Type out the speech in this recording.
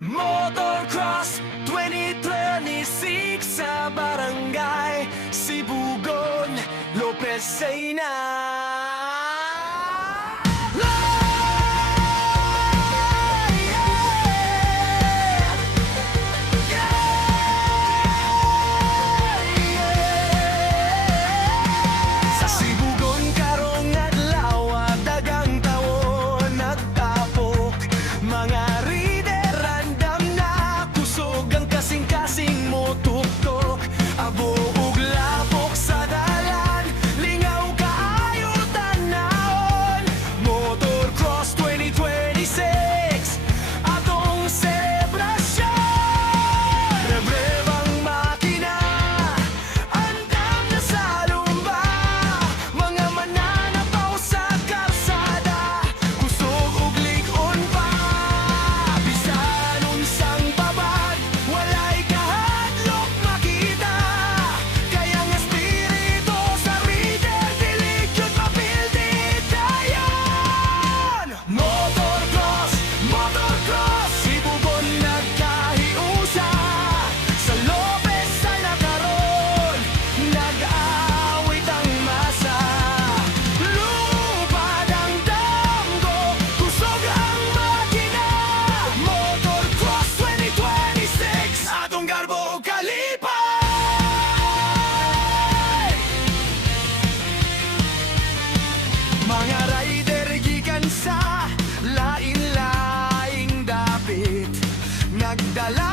Motorcross 2026 sa Barangay Sibugon, Lopez-Sena. Sa Sibugon karong adlaw, dagang taon nagtapok. Mga rider random na kusog ang kasing-kasing mo tuktok. Abo ug lapok sa dalan, lingaw kaayo tanahon. Motorcross 2026 atong selebrasyon. Rebrebang makina, andam na sa lumba. Mga mananapaw sa karsada, kusog ug lig-on pa. Bisan unsang babag, walay kahadlok makita. Kaya ang espiritu sa rider, dili gyud mapildi dayon. Motorcross, motorcross, Sibugon nagkahiusa. Sa Lopez-Sena karon, nag-aawit ang masa. Lupad ang damgo, kusog ang makina. Motorcross 2026, atong garbo ug kalipay. Mga rider gikan sa lain-laing dapit, nagdala